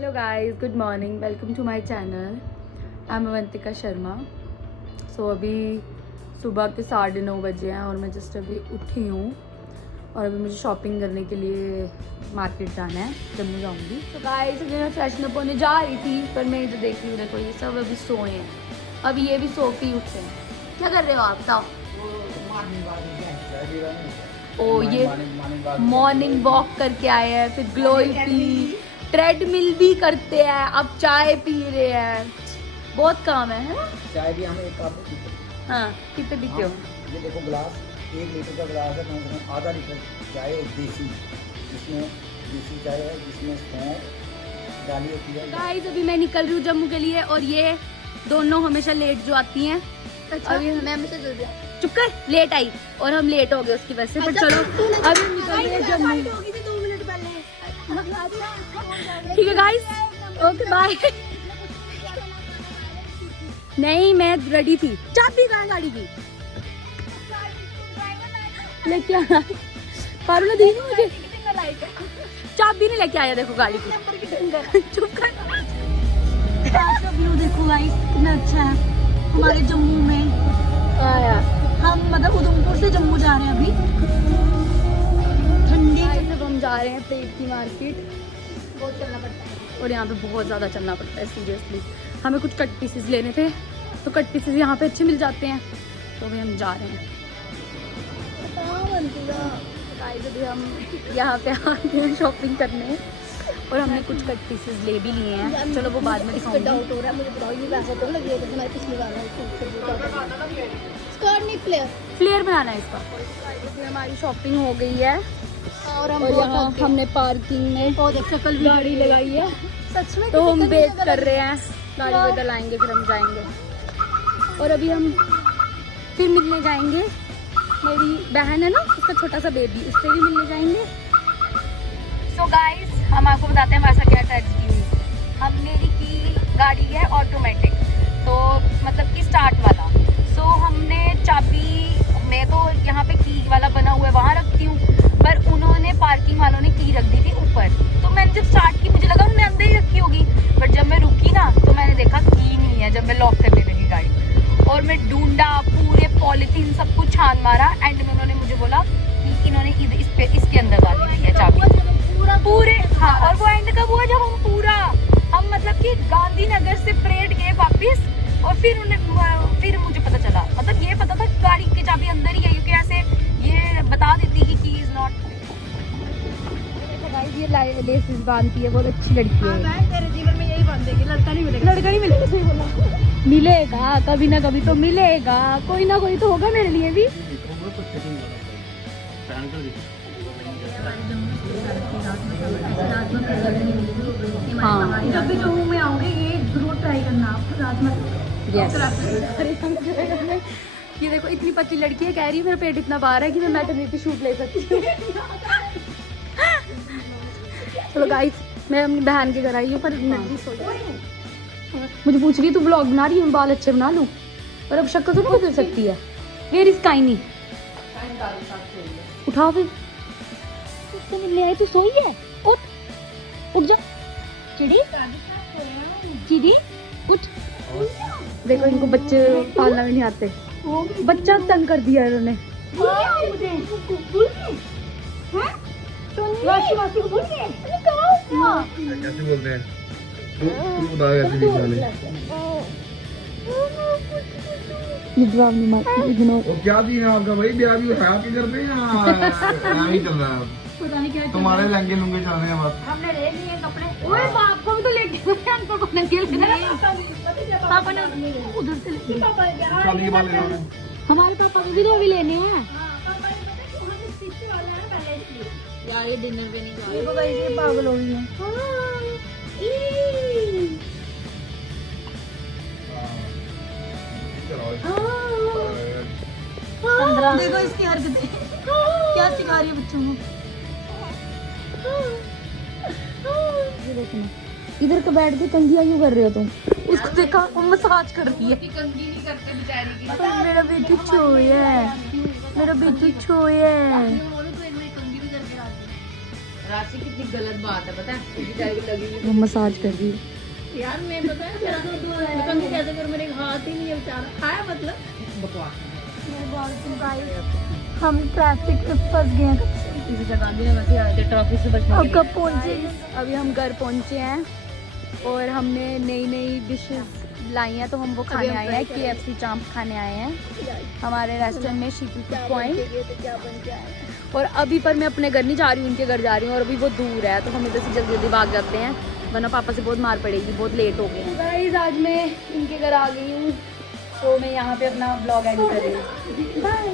Hello guys, good morning, welcome to my channel. I am Avantika Sharma. So अभी सुबह के 9:30 बजे हैं और मैं जस्ट अभी उठी हूँ और अभी मुझे शॉपिंग करने के लिए मार्केट जाना है, जम्मू जाऊँगी। तो गाइस अभी मैं फ्रेशन अप होने जा रही थी, पर मैं इधर देख रही हूँ, देखो ये सब अभी सोए हैं। अभी ये भी सो के उठे हैं। क्या कर रहे हो आप? बताओ। ओ ये मॉर्निंग वॉक करके आए हैं, फिर ग्लोई पी, ट्रेडमिल भी करते हैं, अब चाय पी रहे हैं। बहुत काम है ना? चाय भी हमें एक कप पीते हैं। हाँ, कितने पीते हो? ये देखो गिलास, 1 लीटर का गिलास है, कम से कम आधा लीटर चाय और देसी, जिसमें देसी चाय है, जिसमें सौंफ डाली होती है। गाइस अभी मैं निकल रही हूँ जम्मू के लिए और ये दोनों हमेशा लेट जो आती हैं। अच्छा, अभी मैं हमेशा जल्दी आती चुप कर, लेट आई और हम लेट हो गए उसकी वजह से। पर चलो अभी निकल रहे हैं जम्मू। होगी थी 2 मिनट पहले। ठीक है गाइस, ओके बाय। नहीं, मैं रेडी थी। चाबी कहाँ गाड़ी की? लेके आना। पारू ने दी नहीं मुझे चाबी, नहीं लेके आया। देखो गाड़ी की। चुप कर। आज का व्यू देखो गाइस, कितना अच्छा है हमारे जम्मू में। आया हम मतलब उधमपुर से जम्मू जा रहे हैं अभी। ठंडी जब हम जा रहे हैं पेट की मार्केट, बहुत चलना पड़ता है और यहाँ पे बहुत ज़्यादा चलना पड़ता है सीरियसली। हमें कुछ कट पीसेस लेने थे, तो कट पीसेस यहाँ पे अच्छे मिल जाते हैं, तो अभी हम जा रहे हैं। गाइस अभी हम यहाँ पे आते हैं शॉपिंग करने और हमने कुछ कट पीसेस ले भी लिए हैं। चलो वो बाद में दिखाऊंगी। डाउट हो रहा है मुझे, बताओ ये वैसा तो लग रहा है जैसे पिछली बार स्कर्ट नहीं फ्लेयर बनाना है इसका। अभी हमारी शॉपिंग हो गई है और हम और बहुत यहाँ थक गए। हमने पार्किंग में और देख शक्ल भी गाड़ी लगाई है, सच में तो हम कितनी वेट जगह कर लगी। रहे हैं। गाड़ी में डलाएंगे फिर हम जाएंगे। और अभी हम फिर मिलने जाएंगे, मेरी बहन है ना, उसका छोटा सा बेबी, उससे भी मिलने जाएंगे। सो गाइस हम आपको बताते हैं हमारे साथ क्या ट्रेजेडी हुई। हम मेरी की गाड़ी है ऑटोमेटिक, तो मतलब कि स्टार्ट वाला। सो हमने चाबी, मैं तो यहाँ पे की वाला बना हुआ है वहाँ रखती हूँ, पर उन्होंने पार्किंग वालों ने की रख दी थी ऊपर। तो मैंने जब स्टार्ट की मुझे लगा उन्होंने अंदर ही रखी होगी, बट जब मैं रुकी ना तो मैंने देखा की नहीं है। जब मैं लॉक करने लगी गाड़ी और मैं ढूंढा, पूरे पॉलिथीन सब कुछ छान मारा, एंड में उन्होंने मुझे बोला कि इन्होंने इसके अंदर डाल दी है चाबी पूरे। हाँ, और वो एंड कब हुआ जब हम मतलब कि गांधीनगर से परेड गए वापिस, और फिर मुझे पता चला, मतलब ये पता था कि गाड़ी की चाबी अंदर ही है, क्योंकि ऐसे ये बता देती कि की इज नॉट। ये लेसेस बांधती है, बहुत अच्छी लड़की है। तेरे जीवन में यही बांधेगी, लड़का नहीं मिलेगा। लड़का नहीं मिलेगा, सही बोला। मिलेगा कभी ना कभी तो मिलेगा, कोई ना कोई तो होगा मेरे लिए भी। हाँ, जब भी जम्मू में आओगे ये जरूर ट्राई करना आप राजमा। ये देखो इतनी पतली लड़की है, कह रही है मेरा पेट इतना बाहर है कि मैं मैटरनिटी शूट ले सकती हूँ। चलो गाइस, मैं अपनी बहन के घर आई हूँ, पर नदी सोई है। मुझे पूछ रही तू ब्लॉग बना रही है, मैं बाल अच्छे बना लूँ, पर अब शक्ल तो नहीं बदल सकती है। Where is काइनी? उठा फिर, उसको मिलने आई, तू सोई है? उठ जा चिड़ी, उठ। देखो इनको बच्चे पालना भी नहीं आते, बच्चा तंग कर दिया इन्होंने। कैसे बोलते हैं? तू बता कैसे निकाले? ये जवाब नहीं मारती, इग्नोर। वो क्या दिन है आपका भाई? ब्याह भी है आपके घर पे या नहीं चल रहा है? पता नहीं क्या तुम्हारे लहंगे लुंगे चल रहे हैं बस। हमने ले लिए कपड़े। ओए बाप को भी तो लेके गए, अंकल को नहीं लेके। पापा ने उधर से ले लिए। कल ये वाले लोग हैं। हमारे पापा को भी तो अभी लेने हैं यार, ये डिनर पे नहीं जा देखो गाइस, ये पागल हो गई है। देखो इसकी हरकतें क्या सिखा रही है बच्चों को। ये देखना, इधर का बैठ के कंघिया क्यों कर रहे हो तुम? उसको देखा, वो मसाज कर रही है। कंगी नहीं करते बेचारी की। मेरा बेटी छोया है, मेरा बेटी छोया है। तो एक कंगी भी करके आती राशि कितनी गलत बात है पता है बेचारी को लगी हुई वो मसाज कर रही है। यार मैं पता है मेरा तो मैं तो कैसे करूं, मेरे हाथ ही नहीं है बेचारा खाया मतलब। बकवास हम ट्रैफिक में फंस गए हैं। किसी शताब्दी ने वैसे आए थे ट्रॉफी से बचने अब के कब पहुंचे? अभी हम घर पहुंचे हैं और हमने नई नई डिशेस लाई हैं, तो हम वो खाने आए हैं। KFC चांप खाने आए हैं हमारे रेस्टोरेंट में शीतल फूड पॉइंट। और अभी पर मैं अपने घर नहीं जा रही हूँ, उनके घर जा रही हूँ और अभी वो दूर है, तो हम इधर से जल्दी जल्दी भाग जाते हैं वरना पापा से बहुत मार पड़ेगी, बहुत लेट हो गए हैं। गाइस आज मैं इनके घर आ गई हूँ, तो मैं यहाँ पे अपना ब्लॉग एडिट कर रही हूँ। बाय।